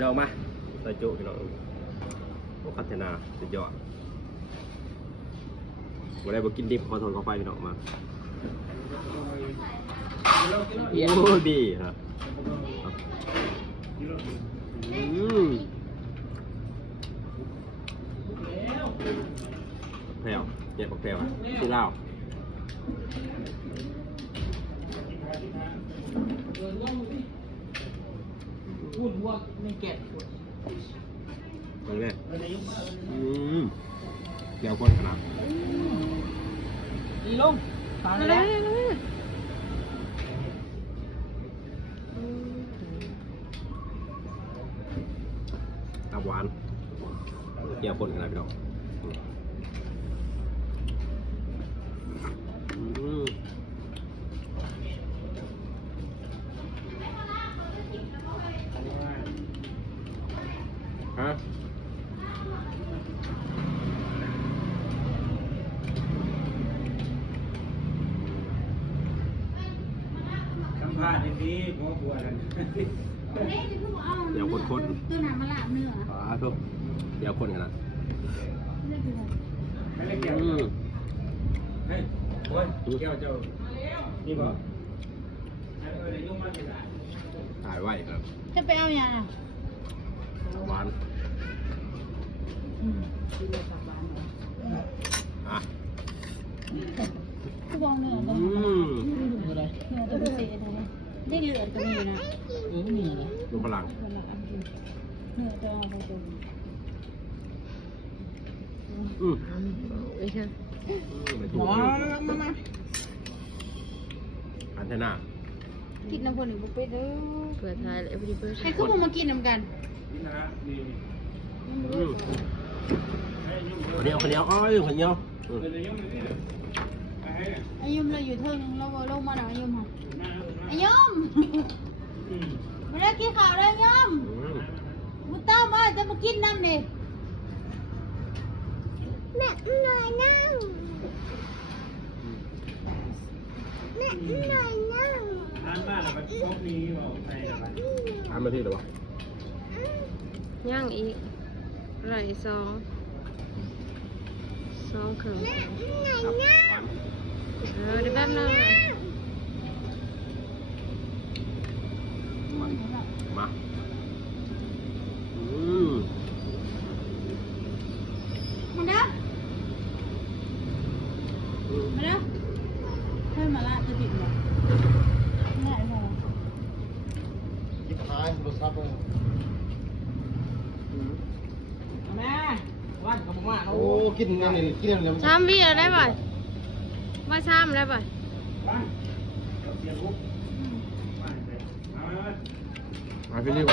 เดี๋ยวมาใส่จุพี่น้องโอ้พัฒนาสุดยอดวันได้บอกกินดิบขอทนเข้าไปพี่น้องมาโอ้ดีครับอืมแพรวเนี่ยบอกแพรวอะที่เล่า พูดว่าไม่เก็บตรงนี้อืมเดี๋ยวคนขนาดดีลงตายแล้วตับหวานเดี๋ยวคนขนาดพี่น้องอืม ฮะสัมภาษณ์ในนี้หัวบัวกันเดี๋ยวคนคนตัวหนามาละเนื้อๆอ่าทุกเดี๋ยวคนขนาดเลือกดูให้เล่นเกี่ยวอืมเฮ้ยโอ้ยเกี่ยวเจ้า นี่บ่ให้เออในยุ่งมากเลยถ่ายไว้ครับจะไปเอาอย่างอะหวาน อะคือบอกเนื้ออืตัวมอะไรเนื้อตัวพิเศษนะได้เหลือดก็มีนะเออมีอะดูพลังเวลาอันกินเนื้อตัวเอไปตัวอืมไม่ใช่ไม่หถูมกอมามาอันเทน่ากินน้ำพนอีกบุฟเฟ่ต์เด้อเปิดท้ายเลยพี่เปิดใครเข้ามามากินน้ำกันนี่นะนี่อืม คนเดียวคนเดียวอ้อยคนเดียวอืมเออในยุ่งนี่ให้อายุมเราอยู่เทิงเราลงมาหน่อยอายุมค่ะมาอายุมมาได้กินข้าวได้อายุมอืมมุต้ามาจะมากินน้ำเนี่ยแม่หน่อยน้ำแม่หน่อยน้ทานมากแล้วมันพบนี้บอกใส่อะไรทานมาที่หรอวะย่างอีก ไหลสองสองครึ่งครับหวาน เออเดี๋ยวแป๊บนึงเลย มันมาอืมำมาเด้อ อืม มาเด้อเพิ่มมาละจะติดเหรอไม่ได้พอ คิดท้ายรถซับเลยแม่วันกับผมว่าโอ้ กินอันนี้กินอันนี้ซ้ำพี่อะไรบ่อยมาซ้ำอะไรบ่อยบ้านเสียงลุกบ้านไปเอาไว้มาพี่ริวพ